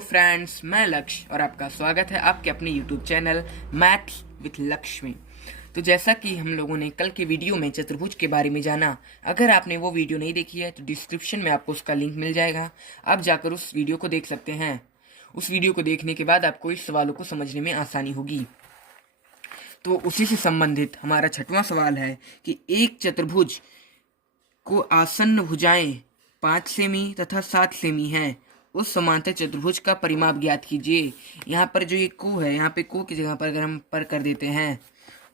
Friends, मैं लक्ष्य और आपका स्वागत है आपके अपने यूट्यूब चैनल मैथ्स विथ लक्ष्य में। तो जैसा कि हम लोगों ने कल के वीडियो में चतुर्भुज के बारे में जाना, अगर आपने वो वीडियो नहीं देखी है तो डिस्क्रिप्शन में आपको उसका लिंक मिल जाएगा, आप जाकर उस वीडियो को देख सकते हैं। उस वीडियो को देखने के बाद आपको इस सवालों को समझने में आसानी होगी। तो उसी से संबंधित हमारा छठवां सवाल है कि एक चतुर्भुज को आसन्न भुजाएं 5 सेमी तथा 7 सेमी हैं, उस समांतर चतुर्भुज का परिमाप ज्ञात कीजिए। यहाँ पर जो ये को है, यहाँ पे को की जगह पर अगर हम पर कर देते हैं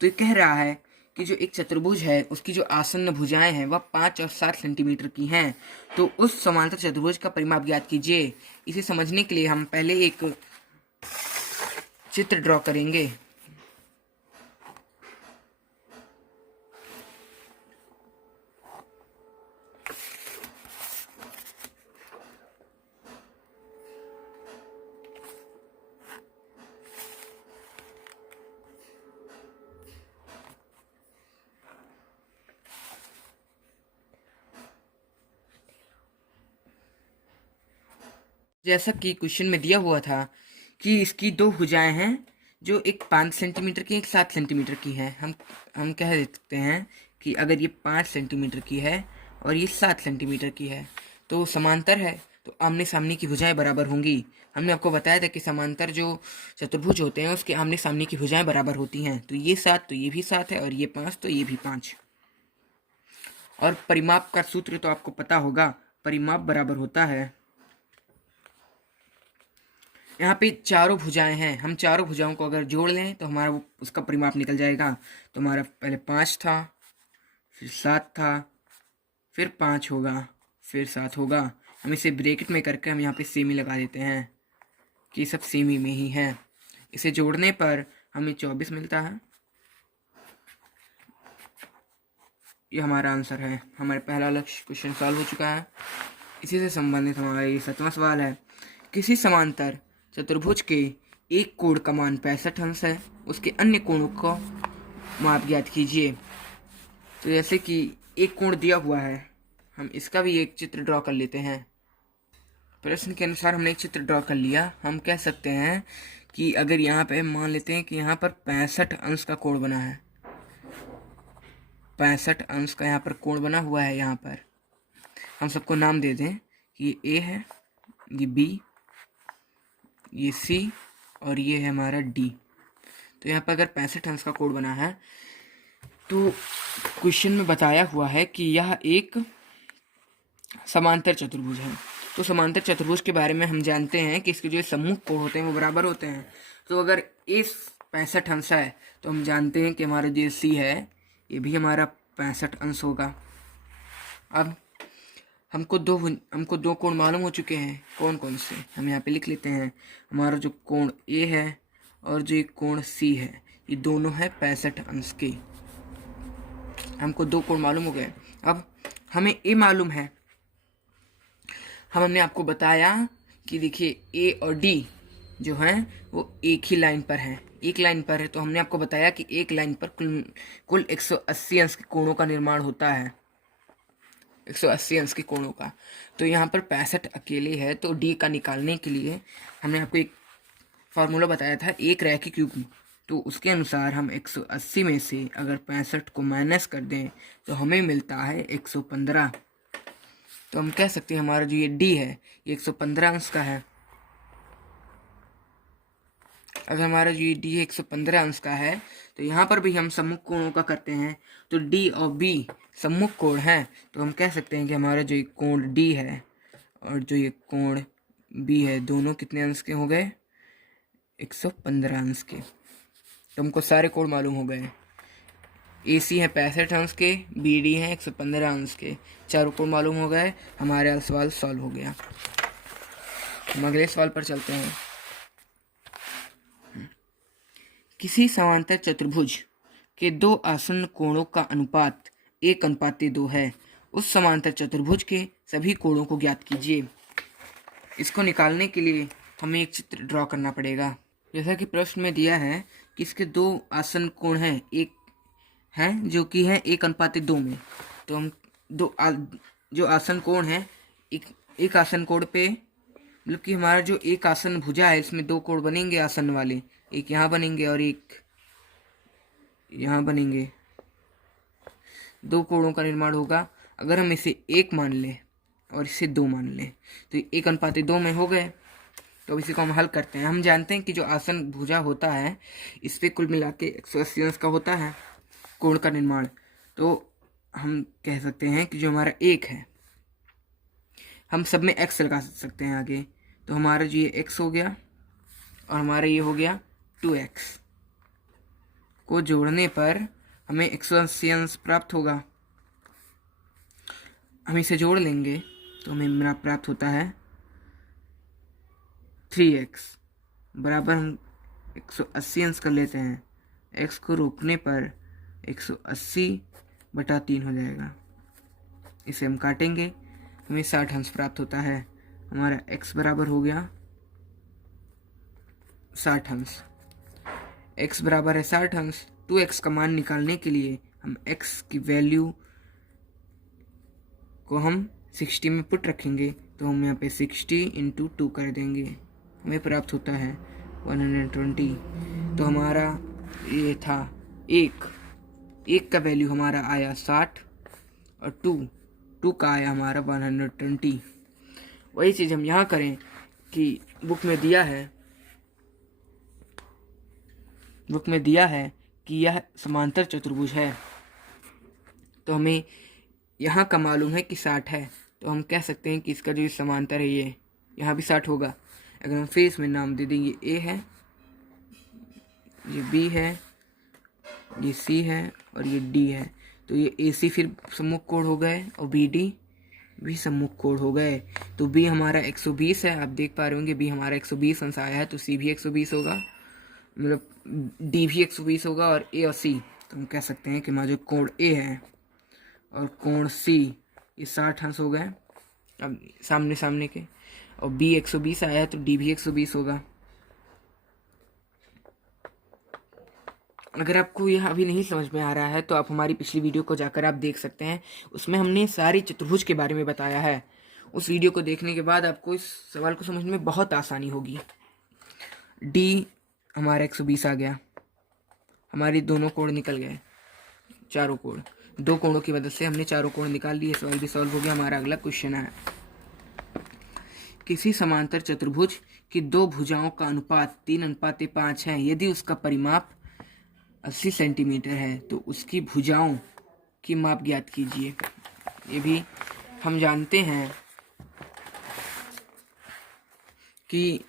तो ये कह रहा है कि जो एक चतुर्भुज है उसकी जो आसन्न भुजाएं हैं वह 5 और 7 सेंटीमीटर की हैं। तो उस समांतर चतुर्भुज का परिमाप ज्ञात कीजिए। इसे समझने के लिए हम पहले एक चित्र ड्रॉ करेंगे। जैसा कि क्वेश्चन में दिया हुआ था कि इसकी दो भुजाएं हैं जो एक 5 सेंटीमीटर की एक 7 सेंटीमीटर की है। हम कह सकते हैं कि अगर ये 5 सेंटीमीटर की है और ये 7 सेंटीमीटर की है तो समांतर है, तो आमने सामने की भुजाएं बराबर होंगी। हमने आपको बताया था कि समांतर जो चतुर्भुज होते हैं उसके आमने सामने की भुजाएं बराबर होती हैं। तो ये 7 तो ये भी 7 है और ये 5 तो ये भी 5। और परिमाप का सूत्र तो आपको पता होगा, परिमाप बराबर होता है, यहाँ पे चारों भुजाएं हैं, हम चारों भुजाओं को अगर जोड़ लें तो हमारा उसका परिमाप निकल जाएगा। तो हमारा पहले 5 था, फिर 7 था, फिर 5 होगा, फिर 7 होगा। हम इसे ब्रैकेट में करके हम यहाँ पे सेमी लगा देते हैं कि सब सेमी में ही है। इसे जोड़ने पर हमें 24 मिलता है। ये हमारा आंसर है। हमारे पहला लक्ष्य क्वेश्चन सॉल्व हो चुका है। इसी से संबंधित हमारा ये 7वां सवाल है। किसी समांतर चतुर्भुज के एक कोण का मान 65 अंश है, उसके अन्य कोणों को माप ज्ञात कीजिए। तो जैसे कि एक कोण दिया हुआ है, हम इसका भी एक चित्र ड्रॉ कर लेते हैं। प्रश्न के अनुसार हमने एक चित्र ड्रॉ कर लिया। हम कह सकते हैं कि अगर यहाँ पे मान लेते हैं कि यहाँ पर 65 अंश का कोण बना है, 65 अंश का यहाँ पर कोण बना हुआ है। यहाँ पर हम सबको नाम दे दें कि ये ए है, ये बी, ये सी और ये है हमारा डी। तो यहाँ पर अगर 65 अंश का कोण बना है तो क्वेश्चन में बताया हुआ है कि यह एक समांतर चतुर्भुज है। तो समांतर चतुर्भुज के बारे में हम जानते हैं कि इसके जो सम्मुख कोण होते हैं वो बराबर होते हैं। तो अगर ए 65 अंश है तो हम जानते हैं कि हमारा जो सी है ये भी हमारा 65 अंश होगा। अब हमको दो कोण मालूम हो चुके हैं। कौन कौन से हम यहाँ पे लिख लेते हैं। हमारा जो कोण ए है और जो एक कोण सी है, ये दोनों है 65 अंश के। हमको दो कोण मालूम हो गए। अब हमें ए मालूम है। हमने आपको बताया कि देखिए ए और डी जो हैं वो एक ही लाइन पर हैं, एक लाइन पर है। तो हमने आपको बताया कि एक लाइन पर कुल 180 अंश के कोणों का निर्माण होता है, 180 अंश के कोणों का। तो यहाँ पर 65 अकेले है, तो डी का निकालने के लिए हमने आपको एक फार्मूला बताया था, एक रैखिक युग्म। तो उसके अनुसार हम 180 में से अगर 65 को माइनस कर दें तो हमें मिलता है 115। तो हम कह सकते हैं हमारा जो ये डी है ये 115 अंश का है। अगर हमारा जो ये डी 115 अंश का है तो यहाँ पर भी हम सम्मुख कोणों का करते हैं। तो डी और बी सम्मुख कोण है, तो हम कह सकते हैं कि हमारा जो ये कोण डी है और जो ये कोण बी है दोनों कितने अंश के हो गए, 115 अंश के। तो हमको सारे कोण मालूम हो गए। ए सी है 65 अंश के, बी डी है 115 अंश के, चारों कोण मालूम हो गए। हमारा सवाल सॉल्व हो गया। हम अगले सवाल पर चलते हैं। किसी समांतर चतुर्भुज के दो आसन्न कोणों का अनुपात 1:2 है, उस समांतर चतुर्भुज के सभी कोणों को ज्ञात कीजिए। इसको निकालने के लिए हमें एक चित्र ड्रॉ करना पड़ेगा। जैसा कि प्रश्न में दिया है कि इसके दो आसन्न कोण हैं, एक है जो कि है 1:2 में। तो हम जो आसन कोण है, एक आसन कोण पे मतलब कि हमारा जो एक आसन भुजा है इसमें दो कोण बनेंगे आसन वाले, एक यहाँ बनेंगे और एक यहाँ बनेंगे। दो कोणों का निर्माण होगा। अगर हम इसे 1 मान लें और इसे 2 मान लें तो 1:2 में हो गए। तो अब इसी को हम हल करते हैं। हम जानते हैं कि जो आसन भुजा होता है इस पे कुल मिला के 180 अंश का होता है कोण का निर्माण। तो हम कह सकते हैं कि जो हमारा 1 है, हम सब में x लगा सकते हैं आगे। तो हमारा जो ये x हो गया और हमारा ये हो गया 2x को जोड़ने पर हमें 180 अंश प्राप्त होगा। हम इसे जोड़ लेंगे तो हमें मेरा प्राप्त होता है 3x बराबर, हम 180 अंश कर लेते हैं। x को रोकने पर 180/3 हो जाएगा। इसे हम काटेंगे, हमें 60 अंश प्राप्त होता है। हमारा x बराबर हो गया 60 अंश। x बराबर है 60 अंश। 2x का मान निकालने के लिए हम x की वैल्यू को हम 60 में पुट रखेंगे। तो हम यहाँ पे 60 × 2 कर देंगे, हमें प्राप्त होता है 120। तो हमारा ये था 1 का वैल्यू हमारा आया 60 और 2 का आया हमारा 120। वही चीज़ हम यहाँ करें कि बुक में दिया है कि यह समांतर चतुर्भुज है। तो हमें यहाँ का मालूम है कि 60 है, तो हम कह सकते हैं कि इसका जो समांतर है ये यहाँ भी 60 होगा। अगर हम फिर इसमें नाम दे दें, ये A है, ये B है, ये C है और ये D है, तो ये AC फिर सम्मुख कोण हो गए और BD भी सम्मुख कोण हो गए। तो B हमारा 120 है, आप देख पा रहे होंगे B हमारा 120 अंश आया है, तो C भी 120 होगा, मतलब D भी 120 होगा और A और C। तो हम कह सकते हैं कि हमारा जो कोण A है और कोण C ये 60 अंश हो गए अब सामने के, और B 120 आया है तो D भी 120 होगा। अगर आपको यह अभी नहीं समझ में आ रहा है तो आप हमारी पिछली वीडियो को जाकर आप देख सकते हैं, उसमें हमने सारी चतुर्भुज के बारे में बताया है। उस वीडियो को देखने के बाद आपको इस सवाल को समझने में बहुत आसानी होगी। D हमारा 120 आ गया, हमारी दोनों कोण निकल गए, चारों कोण, 2 कोणों की मदद से हमने चारों कोण निकाल लिए। सवाल भी सॉल्व हो गया। हमारा अगला क्वेश्चन है, किसी समांतर चतुर्भुज की 2 भुजाओं का अनुपात 3:5 है। यदि उसका परिमाप 80 सेंटीमीटर है तो उसकी भुजाओं की माप ज्ञात कीजिए। ये भी हम जानते हैं कि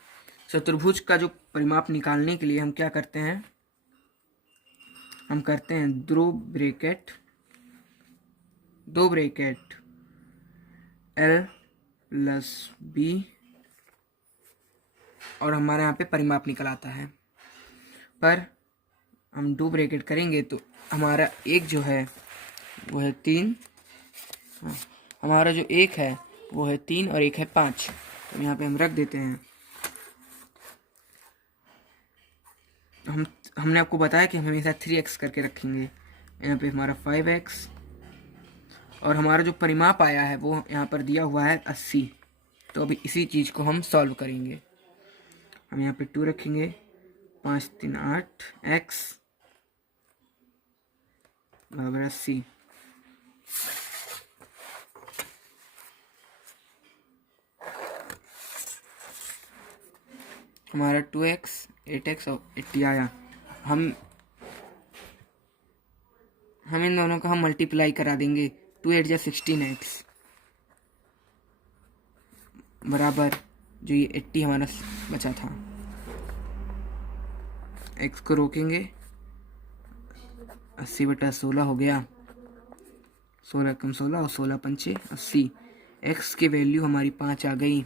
चतुर्भुज का जो परिमाप निकालने के लिए हम क्या करते हैं, हम करते हैं दो ब्रैकेट L + B और हमारे यहाँ पे परिमाप निकल आता है। पर हम 2 ब्रैकेट करेंगे तो हमारा एक जो है वो है 3, हमारा जो एक है वो है 3 और एक है 5। तो यहाँ पे हम रख देते हैं। हमने आपको बताया कि हम हमेशा 3x करके रखेंगे। यहाँ पे हमारा 5x और हमारा जो परिमाप आया है वो यहाँ पर दिया हुआ है 80। तो अभी इसी चीज़ को हम सॉल्व करेंगे। हम यहाँ पे 2 रखेंगे, 5 3 8 x बराबर 80। हमारा 2x 8x और 80 आया। हम इन दोनों का हम मल्टीप्लाई करा देंगे। 2 8 जा 16x बराबर जो ये 80 हमारा बचा था, x को रोकेंगे, 80/16 हो गया। 16 कम 16 और 16 पंचे 80। x की वैल्यू हमारी 5 आ गई।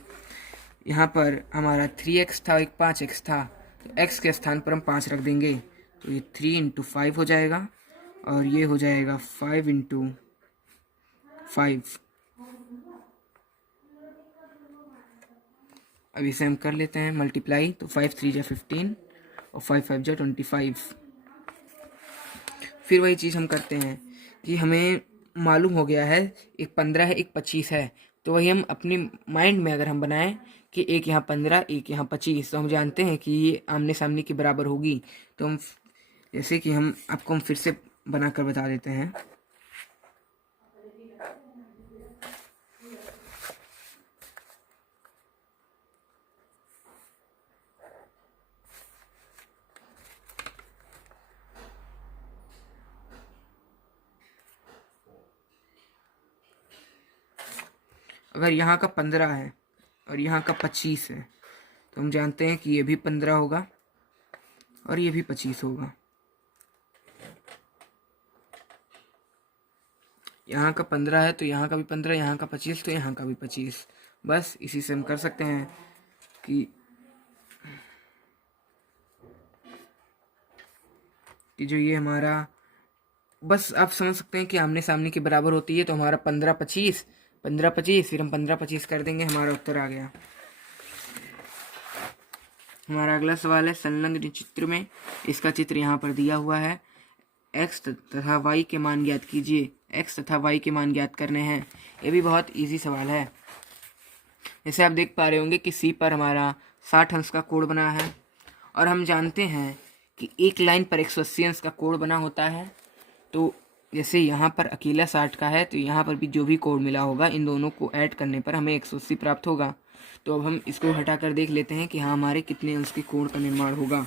यहाँ पर हमारा 3x था, एक 5x था, तो x के स्थान पर हम 5 रख देंगे। तो ये 3 × 5 हो जाएगा और ये हो जाएगा 5 × 5। अब इसे हम कर लेते हैं मल्टीप्लाई। तो 5 3 जा 15 और 5 5 जा 25। फिर वही चीज़ हम करते हैं कि हमें मालूम हो गया है एक 15 है एक 25 है। तो वही हम अपने माइंड में अगर हम बनाएं कि एक यहाँ 15, एक यहाँ 25, तो हम जानते हैं कि ये आमने सामने के बराबर होगी। तो हम जैसे कि हम आपको हम फिर से बनाकर बता देते हैं। अगर यहाँ का 15 है और यहाँ का 25 है, तो हम जानते हैं कि ये भी 15 होगा और ये भी 25 होगा। यहाँ का 15 है तो यहाँ का भी 15, यहाँ का 25 तो यहाँ का भी 25। बस इसी से हम कर सकते हैं कि जो ये हमारा, बस आप समझ सकते हैं कि आमने सामने के बराबर होती है। तो हमारा 15 25, 15 25, फिर हम 15 25 कर देंगे, हमारा उत्तर आ गया। हमारा अगला सवाल है, संलग्न चित्र में इसका चित्र यहाँ पर दिया हुआ है। एक्स तथा वाई के मान ज्ञात कीजिए। एक्स तथा वाई के मान ज्ञात करने हैं। ये भी बहुत इजी सवाल है। जैसे आप देख पा रहे होंगे कि सी पर हमारा 60 अंश का कोण बना है और हम जानते हैं कि एक लाइन पर 180 अंश का कोण बना होता है। तो जैसे यहाँ पर अकेला 60 का है, तो यहाँ पर भी जो भी कोण मिला होगा, इन दोनों को ऐड करने पर हमें 180 प्राप्त होगा। तो अब हम इसको हटाकर देख लेते हैं कि हाँ हमारे कितने अंश के कोण का निर्माण होगा।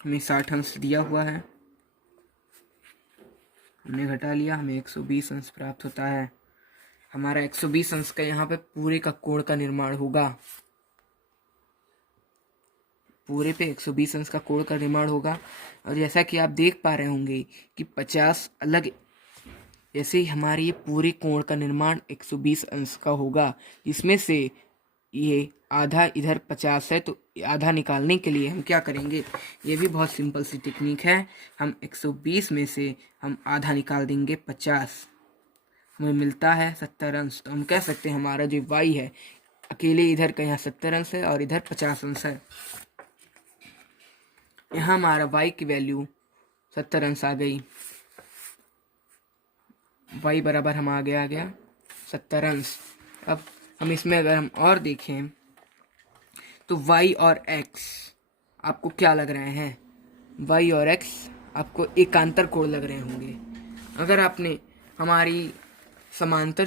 हमें 60 अंश दिया हुआ है, हमने घटा लिया, हमें 120 अंश प्राप्त होता है। हमारा 120 अंश का यहाँ पे पूरे का कोण का निर्माण होगा। पूरे पे 120 अंश का कोण का निर्माण होगा। और जैसा कि आप देख पा रहे होंगे कि 50 अलग, जैसे ही हमारे ये पूरे कोण का निर्माण 120 अंश का होगा, जिसमें से ये आधा इधर 50 है, तो आधा निकालने के लिए हम क्या करेंगे, ये भी बहुत सिंपल सी टेक्निक है। हम 120 में से हम आधा निकाल देंगे 50, हमें मिलता है 70 अंश। तो हम कह सकते हैं हमारा जो y है, अकेले इधर का यहाँ 70 अंश है और इधर 50 अंश है। यहाँ हमारा y की वैल्यू 70 अंश आ गई। y बराबर हम आ गया 70 अंश। अब हम इसमें अगर हम और देखें तो y और x आपको क्या लग रहे हैं, y और x आपको एकांतर कोण लग रहे होंगे। अगर आपने हमारी समांतर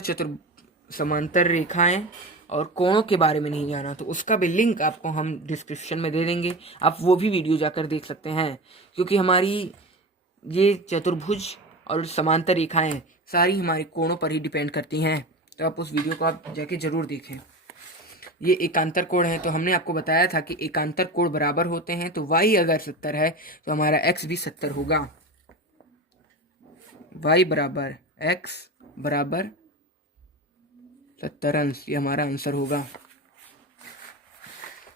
रेखाएं और कोणों के बारे में नहीं जाना, तो उसका भी लिंक आपको हम डिस्क्रिप्शन में दे देंगे, आप वो भी वीडियो जाकर देख सकते हैं। क्योंकि हमारी ये चतुर्भुज और समांतर रेखाएं सारी हमारे कोणों पर ही डिपेंड करती हैं। तो आप उस वीडियो को आप जाके जरूर देखें। ये एकांतर कोण है, तो हमने आपको बताया था कि एकांतर कोण बराबर होते हैं। तो y अगर 70 है तो हमारा x भी 70 होगा। y बराबर x बराबर 70 अंश, ये हमारा आंसर होगा।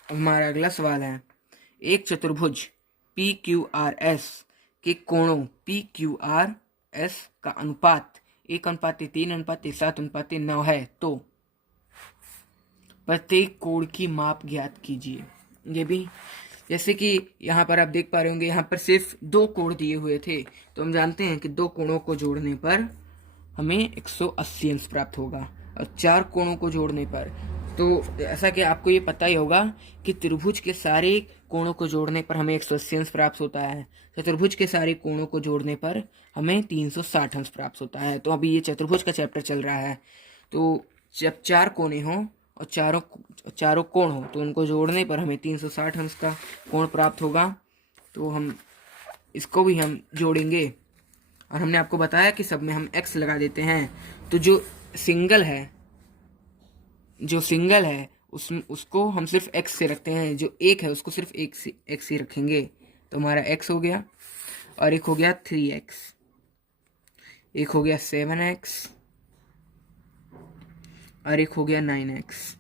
अब हमारा अगला सवाल है, एक चतुर्भुज PQRS के कोणों PQRS का अनुपात 1:3:7:9 है, तो प्रत्येक कोण की माप ज्ञात कीजिए। ये भी जैसे कि यहाँ पर आप देख पा रहे होंगे, यहाँ पर सिर्फ 2 कोण दिए हुए थे, तो हम जानते हैं कि 2 कोणों को जोड़ने पर हमें 180 अंश प्राप्त होगा और 4 कोणों को जोड़ने पर, तो ऐसा कि आपको ये पता ही होगा कि त्रिभुज के सारे कोणों को जोड़ने पर हमें 180 अंश प्राप्त होता है। चतुर्भुज के सारे कोणों को जोड़ने पर हमें 360 अंश प्राप्त होता है। तो अभी ये चतुर्भुज का चैप्टर चल रहा है, तो जब 4 कोने हों और चारों कोण हो, तो उनको जोड़ने पर हमें 360 अंश का कोण प्राप्त होगा। तो हम इसको भी हम जोड़ेंगे और हमने आपको बताया कि सब में हम x लगा देते हैं। तो जो सिंगल है उसको हम सिर्फ x से रखते हैं, जो एक है उसको सिर्फ x से रखेंगे। तो हमारा x हो गया और एक हो गया 3x, एक हो गया 7x और एक हो गया 9x,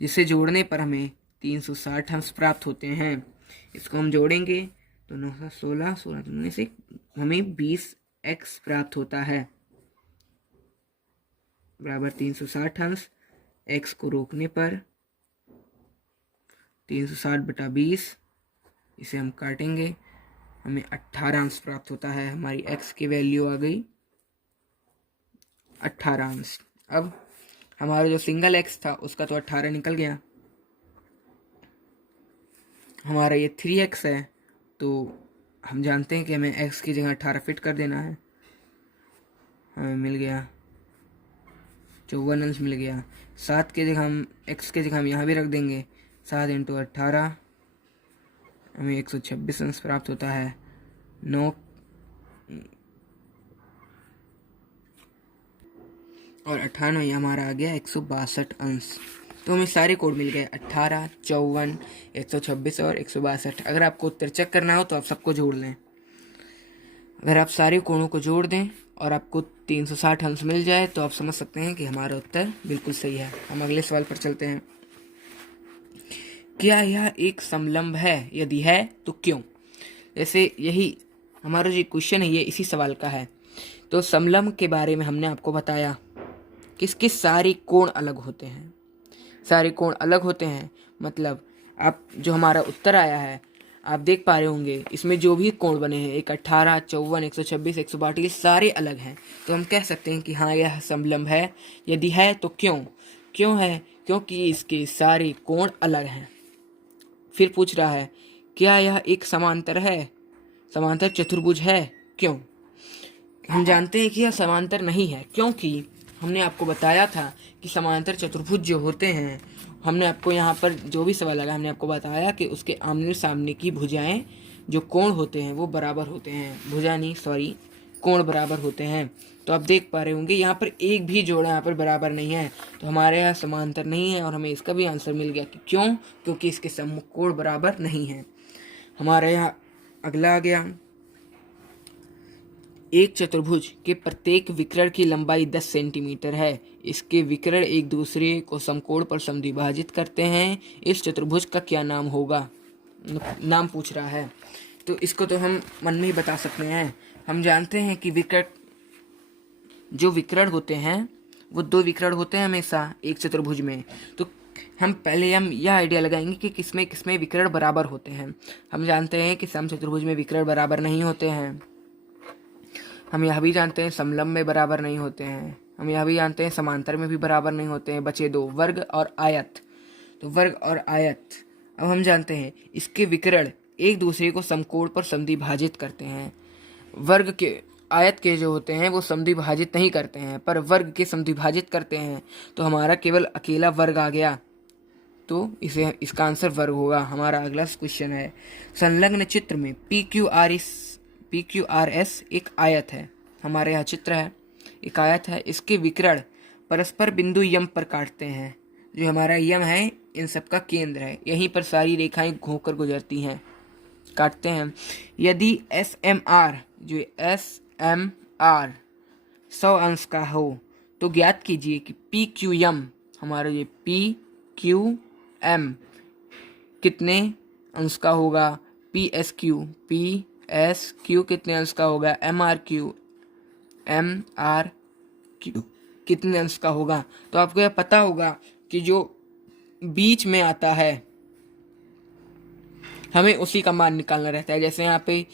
जिसे जोड़ने पर हमें 360 अंश प्राप्त होते हैं। इसको हम जोड़ेंगे तो 9 16 16 से हमें 20x प्राप्त होता है, बराबर 360 अंश। x को रोकने पर 360/20, इसे हम काटेंगे हमें 18 अंश प्राप्त होता है। हमारी x की वैल्यू आ गई 18 अंश। अब हमारा जो सिंगल x था उसका तो 18 निकल गया। हमारा ये 3x है, तो हम जानते हैं कि हमें x की जगह 18 फिट कर देना है। हमें मिल गया 54 अंश मिल गया। 7 के जगह हम x के जगह हम यहाँ भी रख देंगे। 7 इंटू 18 हमें 126 अंश प्राप्त होता है। 9 और 98 ये हमारा आ गया 162 अंश। तो हमें सारे कोड मिल गए 18, 54, 126 और 162। अगर आपको उत्तर चेक करना हो तो आप सबको जोड़ लें। अगर आप सारे कोणों को जोड़ दें और आपको 360 अंश मिल जाए तो आप समझ सकते हैं कि हमारा उत्तर बिल्कुल सही है। हम अगले सवाल पर चलते हैं। क्या यह एक समलंब है? यदि है तो क्यों? जैसे यही हमारा जो क्वेश्चन है ये इसी सवाल का है। तो समलंब के बारे में हमने आपको बताया कि इसके सारे कोण अलग होते हैं। सारे कोण अलग होते हैं मतलब आप जो हमारा उत्तर आया है आप देख पा रहे होंगे इसमें जो भी कोण बने हैं 18, 54, 126, 162 ये सारे अलग हैं। तो हम कह सकते हैं कि हाँ यह समलंब है। यदि है तो क्यों? क्यों है? क्योंकि इसके सारे कोण अलग हैं। फिर पूछ रहा है क्या यह एक समांतर है? समांतर चतुर्भुज है? क्यों? हम जानते हैं कि यह समांतर नहीं है क्योंकि हमने आपको बताया था कि समांतर चतुर्भुज जो होते हैं, हमने आपको यहाँ पर जो भी सवाल लगा हमने आपको बताया कि उसके आमने सामने की भुजाएं जो कोण होते हैं वो बराबर होते हैं। भुजा नहीं सॉरी कोण बराबर होते हैं। तो आप देख पा रहे होंगे यहाँ पर एक भी जोड़ा यहाँ पर बराबर नहीं है, तो हमारे यहाँ समांतर नहीं है। और हमें इसका भी आंसर मिल गया कि क्यों? क्योंकि इसके सम्मुख कोण बराबर नहीं है। हमारे यहाँ अगला आ गया, एक चतुर्भुज के प्रत्येक विकर्ण की लंबाई 10 सेंटीमीटर है। इसके विकर्ण एक दूसरे को समकोण पर समद्विभाजित करते हैं। इस चतुर्भुज का क्या नाम होगा? नाम पूछ रहा है। तो इसको तो हम मन में ही बता सकते हैं। हम जानते हैं कि जो विकर्ण होते हैं वो दो विकर्ण होते हैं हमेशा एक चतुर्भुज में। तो हम यह आइडिया लगाएंगे कि किसमें किसमें विकर्ण बराबर होते हैं। हम जानते हैं कि समचतुर्भुज में विकर्ण बराबर नहीं होते हैं। हम यह भी जानते हैं समलंब में बराबर नहीं होते हैं। हम यह भी जानते हैं समांतर में भी बराबर नहीं होते हैं। बचे दो, वर्ग और आयत। तो वर्ग और आयत। अब हम जानते हैं इसके विकर्ण एक दूसरे को समकोण पर समद्विभाजित करते हैं। वर्ग के आयत के जो होते हैं वो समद्विभाजित नहीं करते हैं पर वर्ग के समद्विभाजित करते हैं। तो हमारा केवल अकेला वर्ग आ गया, तो इसका आंसर वर्ग होगा। हमारा अगला क्वेश्चन है, संलग्न चित्र में PQRS एक आयत है। हमारे यहाँ चित्र है, एक आयत है। इसके विकर्ण परस्पर बिंदु यम पर काटते हैं। जो हमारा यम है इन सब का केंद्र है, यहीं पर सारी रेखाएं घूमकर गुजरती हैं, काटते हैं। यदि SMR जो SMR 100 अंश का हो तो ज्ञात कीजिए कि PQM हमारा ये PQM कितने अंश का होगा। PSQ कितने अंश का होगा। MRQ कितने अंश का होगा। तो आपको यह पता होगा कि जो बीच में आता है हमें उसी का मान निकालना रहता है। जैसे यहाँ पे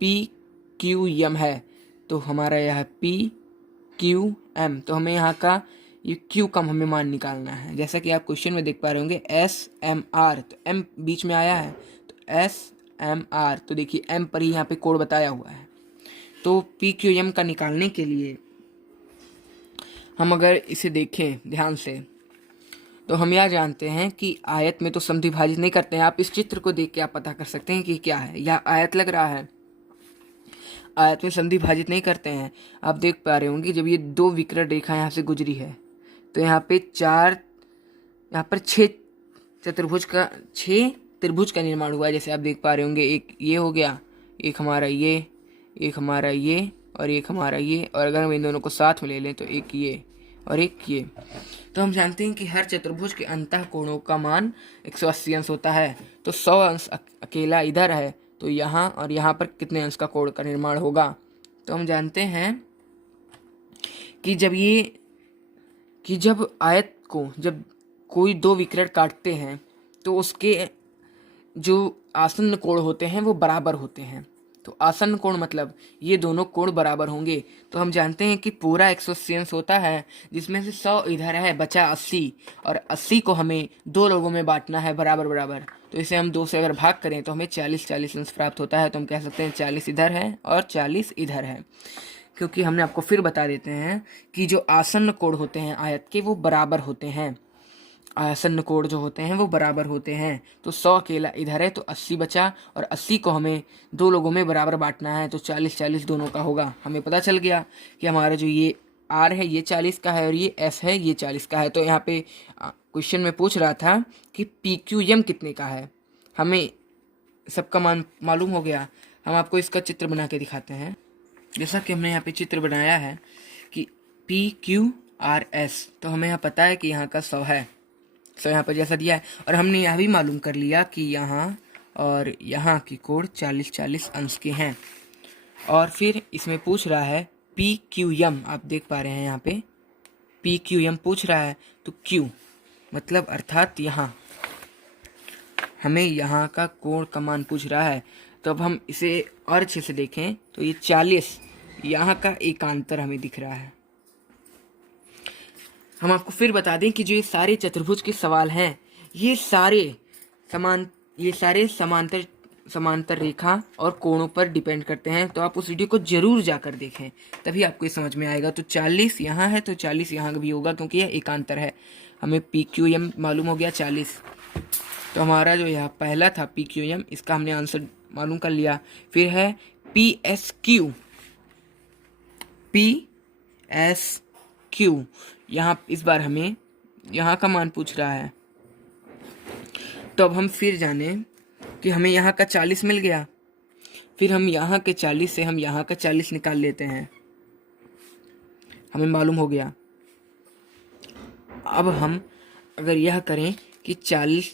PQM है तो हमारा यह PQM, तो हमें यहाँ का ये Q का हमें मान निकालना है। जैसा कि आप क्वेश्चन में देख पा रहे होंगे SMR, तो M बीच में आया है तो SMR, तो देखिए M पर ही यहाँ पे कोड बताया हुआ है। तो PQM का निकालने के लिए हम अगर इसे देखें ध्यान से तो हम यह जानते हैं कि आयत में तो समद्विभाजित नहीं करते हैं। आप इस चित्र को देख के आप पता कर सकते हैं कि क्या है। यह आयत लग रहा है, आयत में समद्विभाजित नहीं करते हैं। आप देख पा रहे होंगे जब ये दो विकर्ण रेखा यहाँ से गुजरी है तो यहाँ पर 6 त्रिभुज का निर्माण हुआ है। जैसे आप देख पा रहे होंगे एक ये हो गया, एक हमारा ये, एक हमारा ये और एक हमारा ये, और अगर हम इन दोनों को साथ में ले लें तो एक ये और एक ये। तो हम जानते हैं कि हर चतुर्भुज के अंतः कोणों का मान 180 अंश होता है। तो 100 अंश अकेला इधर है तो यहाँ और यहाँ पर कितने अंश का कोण का निर्माण होगा। तो हम जानते हैं कि जब आयत को जब कोई दो विकर्ण काटते हैं तो उसके जो आसन्न कोण होते हैं वो बराबर होते हैं। तो आसन्न कोण मतलब ये दोनों कोण बराबर होंगे। तो हम जानते हैं कि पूरा 180 अंश होता है, जिसमें से 100 इधर है, बचा 80, और 80 को हमें दो लोगों में बांटना है बराबर बराबर। तो इसे हम 2 से अगर भाग करें तो हमें 40 अंश प्राप्त होता है। तो हम कह सकते हैं 40 इधर है और 40 इधर है, क्योंकि हमने आपको फिर बता देते हैं कि जो आसन्न कोण होते हैं आयत के वो बराबर होते हैं। आसन्न कोण जो होते हैं वो बराबर होते हैं। तो 100 अकेला इधर है तो 80 बचा, और 80 को हमें दो लोगों में बराबर बांटना है, तो 40 दोनों का होगा। हमें पता चल गया कि हमारा जो ये आर है ये 40 का है और ये एस है ये 40 का है। तो यहाँ पे क्वेश्चन में पूछ रहा था कि पी क्यू एम कितने का है। हमें सबका मान मालूम हो गया। हम आपको इसका चित्र बना के दिखाते हैं। जैसा कि हमने यहाँ पे चित्र बनाया है कि पी क्यू आर एस, तो हमें यहाँ पता है कि यहाँ का 100 है, 100 यहाँ पर जैसा दिया है। और हमने यह भी मालूम कर लिया कि यहाँ और यहाँ की कोण 40 अंश के हैं। और फिर इसमें पूछ रहा है पी क्यू एम, आप देख पा रहे हैं यहाँ पे पी क्यू एम पूछ रहा है। तो क्यू मतलब अर्थात यहाँ हमें यहाँ का कोण का मान पूछ रहा है। तो अब हम इसे और अच्छे से देखें तो ये 40 यहाँ का एकांतर हमें दिख रहा है। हम आपको फिर बता दें कि जो ये सारे चतुर्भुज के सवाल हैं ये सारे समांतर रेखा और कोणों पर डिपेंड करते हैं। तो आप उस वीडियो को जरूर जाकर देखें, तभी आपको ये समझ में आएगा। तो 40 यहाँ है तो 40 यहाँ भी होगा, क्योंकि यह एकांतर है। हमें पी क्यू एम मालूम हो गया 40। तो हमारा जो यहाँ पहला था पी क्यू एम, इसका हमने आंसर मालूम कर लिया। फिर है पी एस क्यू, यहाँ इस बार हमें यहाँ का मान पूछ रहा है। तो अब हम फिर जाने कि हमें यहाँ का 40 मिल गया, फिर हम यहाँ के 40 से हम यहाँ का 40 निकाल लेते हैं, हमें मालूम हो गया। अब हम अगर यह करें कि 40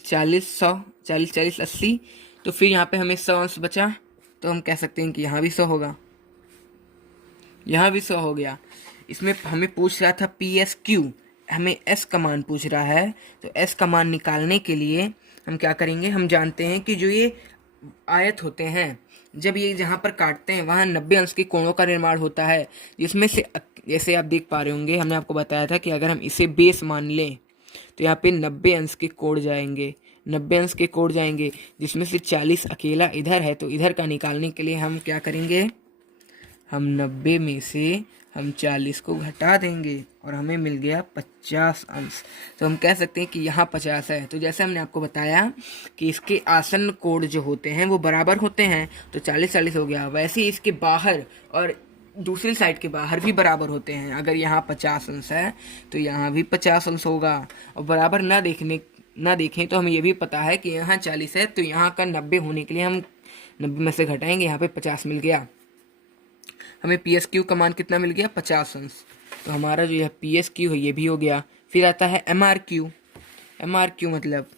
80, तो फिर यहाँ पे हमें 100 अंश बचा, तो हम कह सकते हैं कि यहाँ भी 100 होगा, यहाँ भी 100 हो गया। इसमें हमें पूछ रहा था पी एस क्यू, हमें एस का मान पूछ रहा है। तो एस का मान निकालने के लिए हम क्या करेंगे, हम जानते हैं कि जो ये आयत होते हैं जब ये जहाँ पर काटते हैं वहाँ 90 अंश के कोणों का निर्माण होता है, जिसमें से जैसे आप देख पा रहे होंगे हमने आपको बताया था कि अगर हम इसे बेस मान लें तो यहाँ पे 90 अंश के कोण जाएंगे, 90 अंश के कोण जाएंगे, जिसमें से 40 अकेला इधर है। तो इधर का निकालने के लिए हम क्या करेंगे, हम 90 में से हम 40 को घटा देंगे और हमें मिल गया 50 अंश। तो हम कह सकते हैं कि यहाँ 50 है। तो जैसे हमने आपको बताया कि इसके आसन्न कोण जो होते हैं वो बराबर होते हैं, तो 40 हो गया। वैसे ही इसके बाहर और दूसरी साइड के बाहर भी बराबर होते हैं। अगर यहाँ 50 अंश है तो यहाँ भी 50 अंश होगा। और बराबर ना देखें तो हमें ये भी पता है कि यहाँ 40 है, तो यहाँ का 90 होने के लिए हम 90 में से घटाएंगे, यहाँ पे 50 मिल गया। हमें पी एस क्यू का मान कितना मिल गया, 50 अंश। तो हमारा जो यह पी एस क्यू है ये भी हो गया। फिर आता है M R Q. M R Q मतलब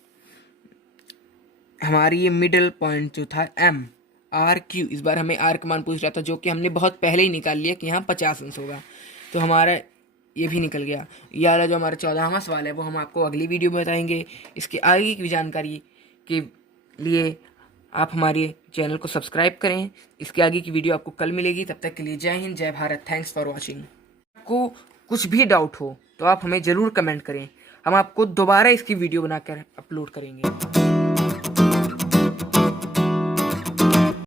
हमारी ये मिडल पॉइंट जो था एम आर क्यू, इस बार हमें आर का मान पूछ रहा था, जो कि हमने बहुत पहले ही निकाल लिया कि यहाँ 50 अंश होगा। तो हमारा ये भी निकल गया। ये वाला जो हमारा 14वां सवाल है वो हम आपको अगली वीडियो में बताएंगे। इसके आगे की जानकारी के लिए आप हमारे चैनल को सब्सक्राइब करें। इसके आगे की वीडियो आपको कल मिलेगी। तब तक के लिए जय हिंद, जय भारत। Thanks for watching. आपको कुछ भी डाउट हो तो आप हमें ज़रूर कमेंट करें, हम आपको दोबारा इसकी वीडियो बनाकर अपलोड करेंगे।